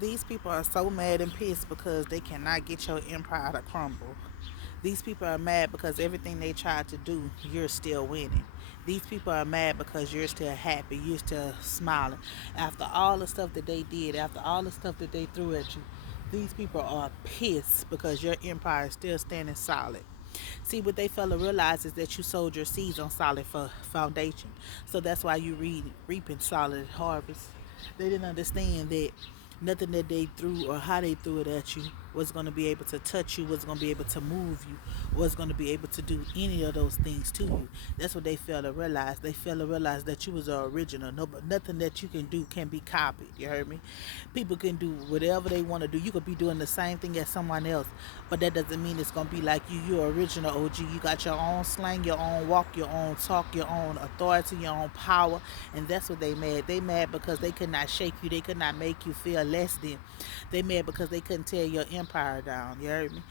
These people are so mad and pissed because they cannot get your empire to crumble. These people are mad because everything they tried to do, you're still winning. These people are mad because you're still happy, you're still smiling. After all the stuff that they did, after all the stuff that they threw at you, these people are pissed because your empire is still standing solid. See, what they fail to realize is that you sowed your seeds on solid foundation. So that's why you reaping solid harvest. They didn't understand that nothing that they threw or how they threw it at you was going to be able to touch you, was going to be able to move you, was going to be able to do any of those things to you. That's what they fail to realize. They fail to realize that you was the original. No, but nothing that you can do can be copied. You heard me? People can do whatever they want to do. You could be doing the same thing as someone else, but that doesn't mean it's gonna be like you. You're original OG. You got your own slang, your own walk, your own talk, your own authority, your own power, and that's what they mad. They mad because they could not shake you. They could not make you feel less than. They mad because they couldn't tear your empire down. You heard me?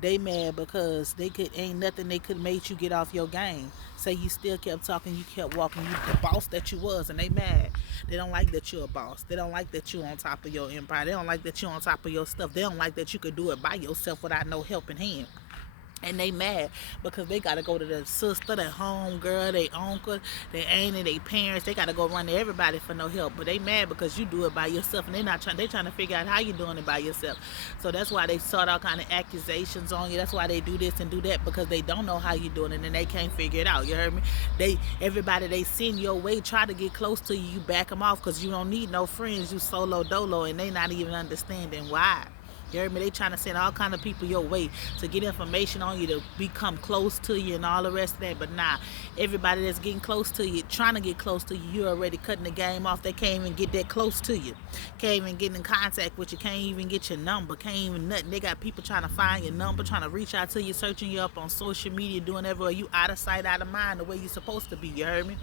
They mad because they could ain't nothing they could make you get off your game. Say you still kept talking, you kept walking, you the boss that you was, and they mad. They don't like that you're a boss. They don't like that you on top of your empire. They don't like that you on top of your stuff. They don't like that you could do it by yourself without no helping hand. And they mad because they gotta go to their sister, their home girl, their uncle, their auntie, their parents. They gotta go run to everybody for no help. But they mad because you do it by yourself, and they not trying. They trying to figure out how you doing it by yourself. So that's why they start all kind of accusations on you. That's why they do this and do that because they don't know how you doing it and they can't figure it out. You heard me? Everybody they send your way try to get close to you. You back them off because you don't need no friends. You solo dolo, and they not even understanding why. You heard me? They trying to send all kind of people your way to get information on you, to become close to you and all the rest of that. But nah, everybody that's getting close to you, trying to get close to you, you're already cutting the game off. They can't even get that close to you. Can't even get in contact with you. Can't even get your number. Can't even nothing. They got people trying to find your number, trying to reach out to you, searching you up on social media, doing everywhere. You out of sight, out of mind, the way you supposed to be. You heard me?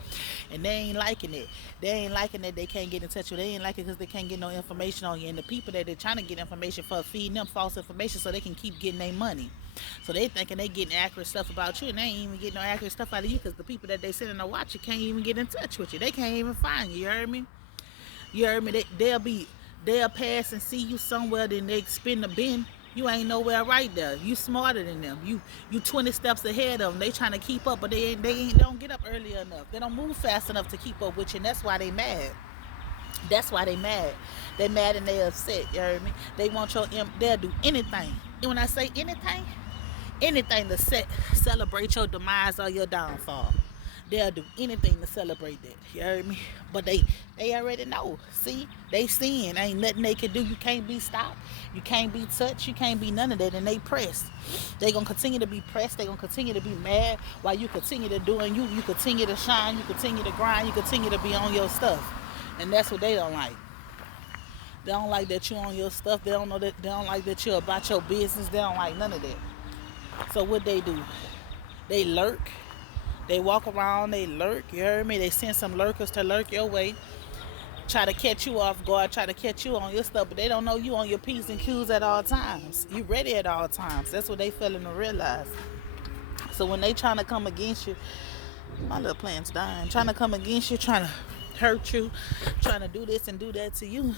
And they ain't liking it. They ain't liking that they can't get in touch with. They ain't liking it because they can't get no information on you. And the people that they're trying to get information for feeding them false information so they can keep getting their money. So they thinking they getting accurate stuff about you, and they ain't even getting no accurate stuff out of you because the people that they sending to watch you can't even get in touch with you. They can't even find you. You heard me? You heard me? They'll pass and see you somewhere, then they spin the bin. You ain't nowhere right there. You smarter than them. You 20 steps ahead of them. They trying to keep up, but they don't get up early enough. They don't move fast enough to keep up with you, and that's why they mad. That's why they mad. They mad and they upset. You heard me? They want your they'll do anything. And when I say anything, anything to celebrate your demise or your downfall. They'll do anything to celebrate that. You heard me? But they already know. See, they seeing ain't nothing they can do. You can't be stopped. You can't be touched. You can't be none of that. And they pressed. They gonna continue to be pressed. They gonna continue to be mad while you continue to do and you continue to shine. You continue to grind. You continue to be on your stuff. And that's what they don't like. They don't like that you on your stuff. They don't know that. They don't like that you're about your business. They don't like none of that. So what they do? They lurk. They walk around. They lurk. You heard me? They send some lurkers to lurk your way. Try to catch you off guard. Try to catch you on your stuff. But they don't know you on your P's and Q's at all times. You ready at all times. That's what they failing to realize. So when they trying to come against you, my little plant's dying. Trying to come against you, trying to hurt you, trying to do this and do that to you.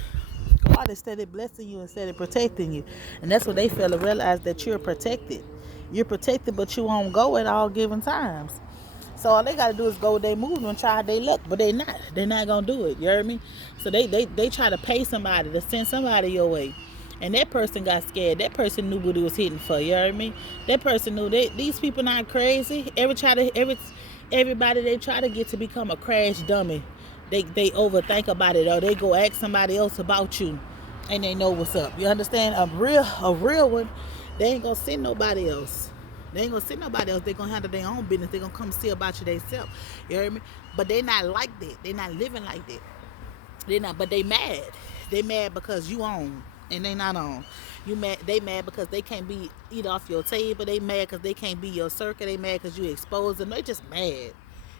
God is steady blessing you and steady protecting you. And that's what they fail to realize, that you're protected. You're protected, but you won't go at all given times. So all they gotta do is go with their movement and try their luck, but they not. They're not gonna do it. You heard me? So they try to pay somebody to send somebody your way. And that person got scared. That person knew what he was hitting for. You heard me? That person knew these people not crazy. Everybody they try to get to become a crash dummy. They overthink about it, or they go ask somebody else about you and they know what's up. You understand? A real one, they ain't gonna send nobody else. They ain't gonna send nobody else. They gonna handle their own business. They gonna come see about you themselves. You heard me? But they not like that. They not living like that. They not. But they mad. They mad because you on and they not on. You mad? They mad because they can't be eat off your table. They mad because they can't be your circle. They mad because you expose them. They just mad.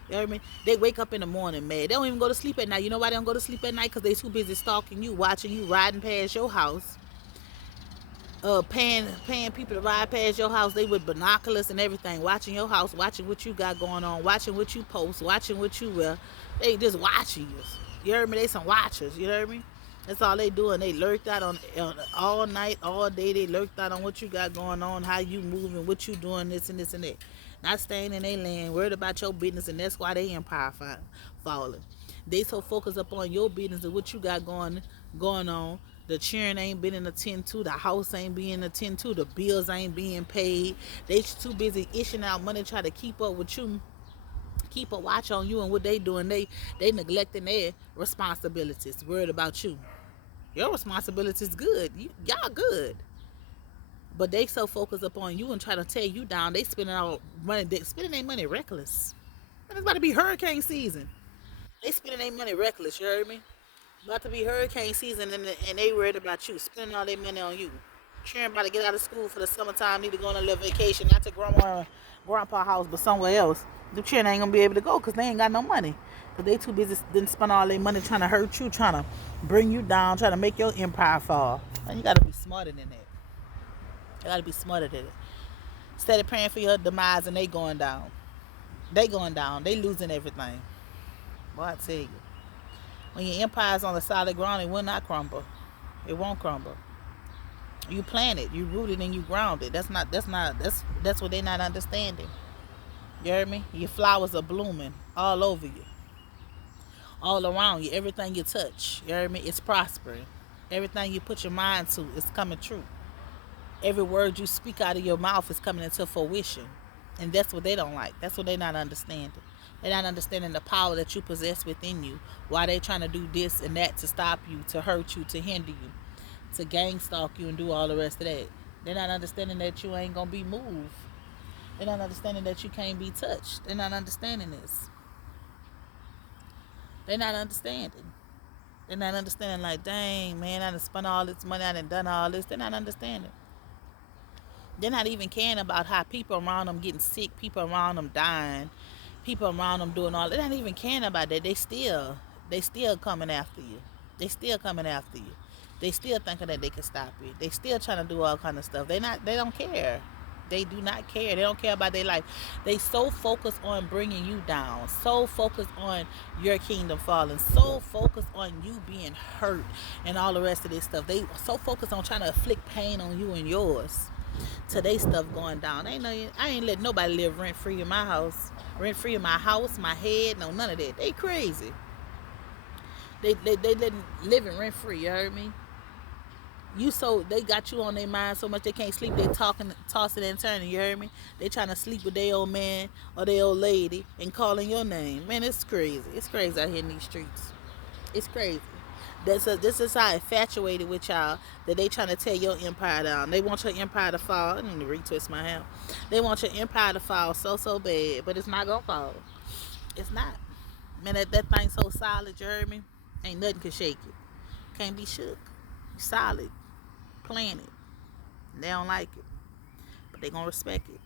You heard me? They wake up in the morning mad. They don't even go to sleep at night. You know why they don't go to sleep at night? Because they too busy stalking you, watching you, riding past your house, paying people to ride past your house. They with binoculars and everything, watching your house, watching what you got going on, watching what you post, watching what you wear. They just watching you. You heard me? They some watchers. You heard me? That's all they doing. They lurked out on all night, all day. They lurked out on what you got going on, how you moving, what you doing, this and this and that. Not staying in their land, worried about your business, and that's why they empire falling. They so focused up on your business and what you got going on. The children ain't been in attend to, the house ain't being attend to, the bills ain't being paid. They too busy ishing out money trying to keep up with you, keep a watch on you and what they doing. They neglecting their responsibilities, worried about you. Your responsibility is good. Y'all good. But they so focused upon you and try to tear you down. They spending all money. They spending their money reckless. And it's about to be hurricane season. They spending their money reckless. You heard me? About to be hurricane season, and they worried about you spending all their money on you. Children about to get out of school for the summertime. Need to go on a little vacation, not to grandma and grandpa house, but somewhere else. The children ain't gonna be able to go because they ain't got no money. Cause they too busy didn't spend all their money trying to hurt you, trying to bring you down, trying to make your empire fall. And you gotta be smarter than that. You gotta be smarter than it. Instead of praying for your demise and they going down. They going down. They losing everything. Boy, I tell you. When your empire's on the solid ground, it will not crumble. It won't crumble. You plant it, you root it, and you ground it. That's what they're not understanding. You heard me? Your flowers are blooming all over you, all around you. Everything you touch, you heard me? It's prospering. Everything you put your mind to is coming true. Every word you speak out of your mouth is coming into fruition. And that's what they don't like. That's what they're not understanding. They're not understanding the power that you possess within you. Why they trying to do this and that to stop you, to hurt you, to hinder you, to gang stalk you and do all the rest of that. They're not understanding that you ain't gonna be moved. They're not understanding that you can't be touched. They're not understanding this. They're not understanding. They're not understanding like, dang, man, I done spent all this money, I done all this. They're not understanding. They're not even caring about how people around them getting sick, people around them dying, people around them doing all. They're not even caring about that. They still coming after you. They still coming after you. They still thinking that they can stop you. They still trying to do all kind of stuff. They not. They don't care. They do not care. They don't care about their life. They so focused on bringing you down. So focused on your kingdom falling. So focused on you being hurt and all the rest of this stuff. They so focused on trying to inflict pain on you and yours. Today stuff going down. I ain't letting nobody live rent free in my house. Rent free in my house, my head, no none of that. They crazy. They letting living rent free. You heard me? They got you on their mind so much they can't sleep. They talking, tossing and turning. You heard me? They trying to sleep with their old man or their old lady and calling your name. Man, it's crazy. It's crazy out here in these streets. It's crazy. This is how infatuated with y'all that they trying to tear your empire down. They want your empire to fall. I need to retwist my hair. They want your empire to fall so bad, but it's not gonna fall. It's not. Man, that thing so solid. You heard me? Ain't nothing can shake it. Can't be shook. Solid. Planet. They don't like it, but they gonna respect it.